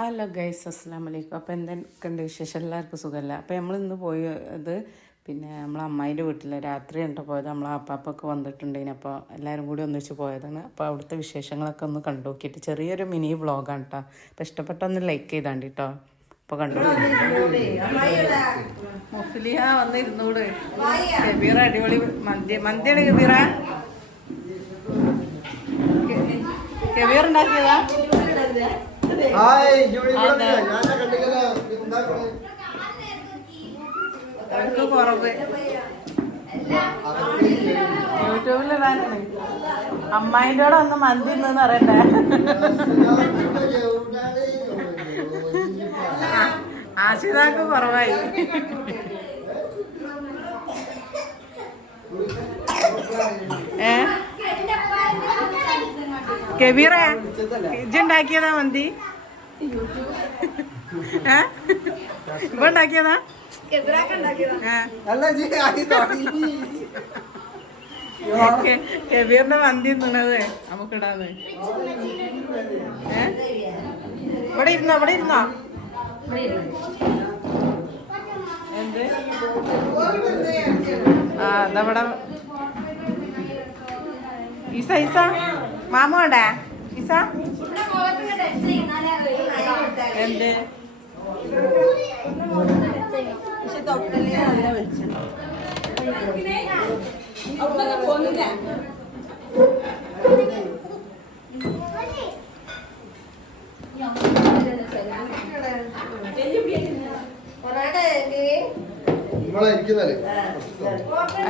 Hello guys, അസ്സലാമു അലൈക്കും. അപ്പോൾ എന്തൊക്കെയുണ്ട് വിശേഷം? എല്ലാവർക്കും സുഖമല്ല. അപ്പോൾ നമ്മളിന്ന് പോയത് നമ്മളെ അമ്മായിൻ്റെ വീട്ടിൽ രാത്രി കണ്ടു പോയത്. നമ്മളെ അപ്പാപ്പൊക്കെ വന്നിട്ടുണ്ടെങ്കിൽ അപ്പോൾ എല്ലാവരും കൂടി ഒന്നിച്ച് പോയതാണ്. അപ്പോൾ അവിടുത്തെ വിശേഷങ്ങളൊക്കെ ഒന്ന് കണ്ടു നോക്കിയിട്ട് ചെറിയൊരു മിനി വ്ളോഗാണ് കേട്ടോ. അപ്പോൾ ഇഷ്ടപ്പെട്ട ഒന്ന് ലൈക്ക് ചെയ്താണ്ട് കേട്ടോ. അപ്പോൾ കണ്ടു മുഫ്ലിയ വന്നിരുന്നൂട്. കബീറ അടിപൊളി മന്തിയാണ് കബീറ. കബീർ ഉണ്ടാക്കിയതാ. കുറവ് യൂട്യൂബിലിടാനാണ്. അമ്മായിൻ്റെ കൂടെ ഒന്ന് മന്തി എന്ന് പറയണ്ടേ. ആശിതാക്ക് കുറവായി. കബീറ ഇജ്ജുണ്ടാക്കിയതാ മന്തി? ഇപ്പൊ ഉണ്ടാക്കിയതാ? കബീറിന്റെ മന്തി തിന്നണത് നമുക്കിടാന്ന്. ഇവിടെ ഇരുന്നോ എന്ത്? അതവിടെ ഈസ മാമ വേണ്ടേ? ഈസ എന്ത്?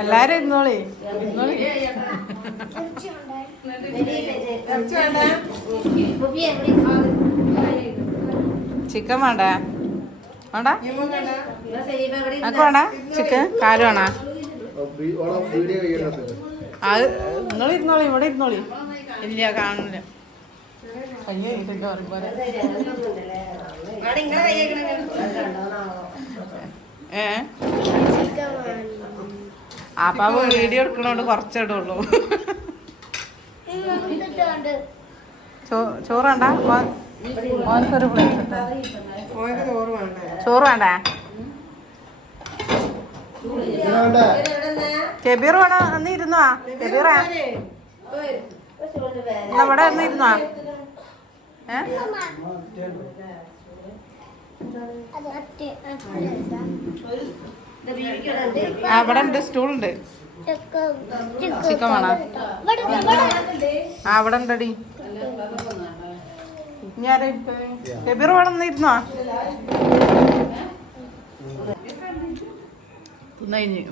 എല്ലാരും ഇരുന്നോളി. ചിക്കൻ വേണ്ട? വേണ്ട വേണ്ട ചിക്കൻ കാല് വേണ? അത് നിങ്ങളിരുന്നോളി, ഇവിടെ ഇരുന്നോളി. ഇല്ല കാണില്ല. അപ്പൊ വീഡിയോ എടുക്കണോണ്ട് കുറച്ചിടുള്ളൂ. ചോറ് വേണ്ട? ഓനക്കൊരു പ്ലേറ്റ്. ചോറ് വേണ്ട? കബീർ വേണോ? ഒന്ന് ഇരുന്നോ കബീറ? ഇവിടെ ഒന്ന് ഇരുന്നോ? അവിടെ ഉണ്ട്, സ്റ്റൂളുണ്ട്. ചിക്കൻ വേണോ? അവിടെ ഉണ്ടടി. ഞാൻ കബീർ വേണം ഒന്ന് ഇരുന്നോ? തിന്നഴിഞ്ഞ്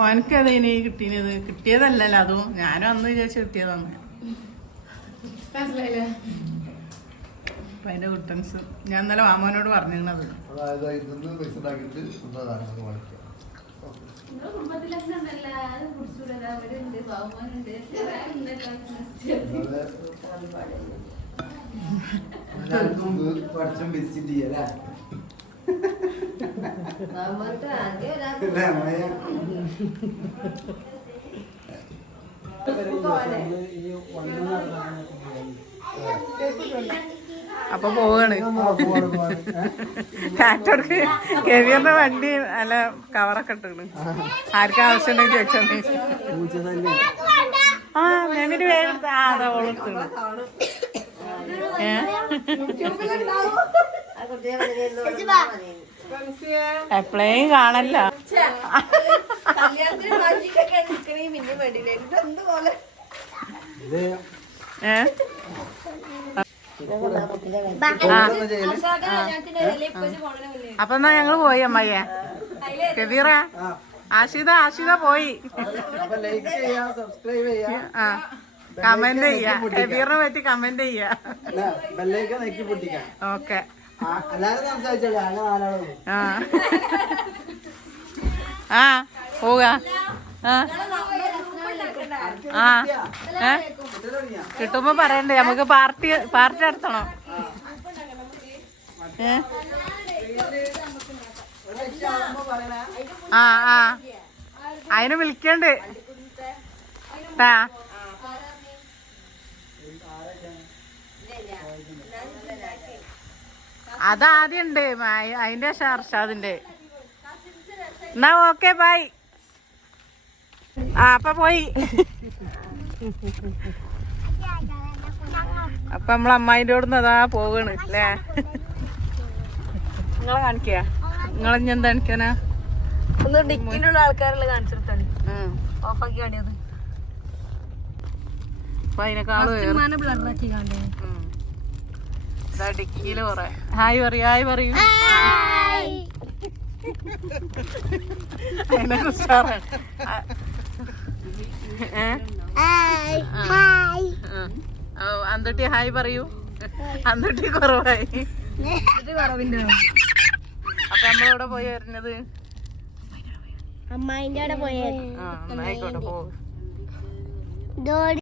ഓനക്കത് ഇനി കിട്ടിയത് കിട്ടിയതല്ലല്ലോ. അതും ഞാനും അന്ന് വിചാരിച്ച് കിട്ടിയതാണ്. അപ്പൊ അതിന്റെ കുട്ടൻസ് ഞാൻ ഇന്നലെ മാമോനോട് പറഞ്ഞിരുന്നത്. അപ്പൊ പോവാണ്. കാറ്റോർക്ക് കെവിയറിന്റെ വണ്ടി നല്ല കവറൊക്കെ ഇട്ടാണ്. ആർക്കും ആവശ്യമുണ്ടെങ്കിൽ ചോദിച്ചോണ്ടേ. ഞാനൊരു വേഗം അതാ ഓളെടുത്താണ്. എപ്പോഴേയും കാണല്ല. അപ്പൊ എന്നാ ഞങ്ങള് പോയി അമ്മയ്യ. കബീറ ആഷിത പോയി. കമന്റ് ചെയ്യാ. കബീറിനെ പറ്റി കമന്റ് ചെയ്യാ. ഓക്കെ. പോകാ. കിട്ടുമ്പോ പറയണ്ടേ? നമുക്ക് പാർട്ടി നടത്തണം. അതിന് വിളിക്കണ്ട്. അതാദ്യം ഉണ്ട് അതിന്റെ ഷർഷാദിന്റെ. എന്നാ ഓക്കെ ബൈ. അപ്പൊ പോയി. അപ്പൊ നമ്മളെ അമ്മായിന്റെ ഓടുന്ന് അതാ പോവാണ് അല്ലേ? നിങ്ങളെ കാണിക്കാ? നിങ്ങളിഞ്ഞ എന്താ കാണിക്കാനാ? ഡിക്കിലുള്ള ആൾക്കാരെല്ലാം കാണിച്ചെടുത്താണ് ഓഫാക്കി കാണിയത്. അപ്പൊ അതിനേക്കാളും ഡിക്കിയില് കൊറേ ഹായ് പറയൂ. ഹായ് പറയൂ. അതിനെ കുറിച്ചാണ് അന്തൊട്ടി ഹായ് പറയൂ. അന്തൊട്ടി കുറവായി. അപ്പൊ നമ്മളെവിടെ പോയി വരുന്നത്? അമ്മായിന്റെ അവിടെ പോയത്. ആയിക്കോട്ടെ പോകും.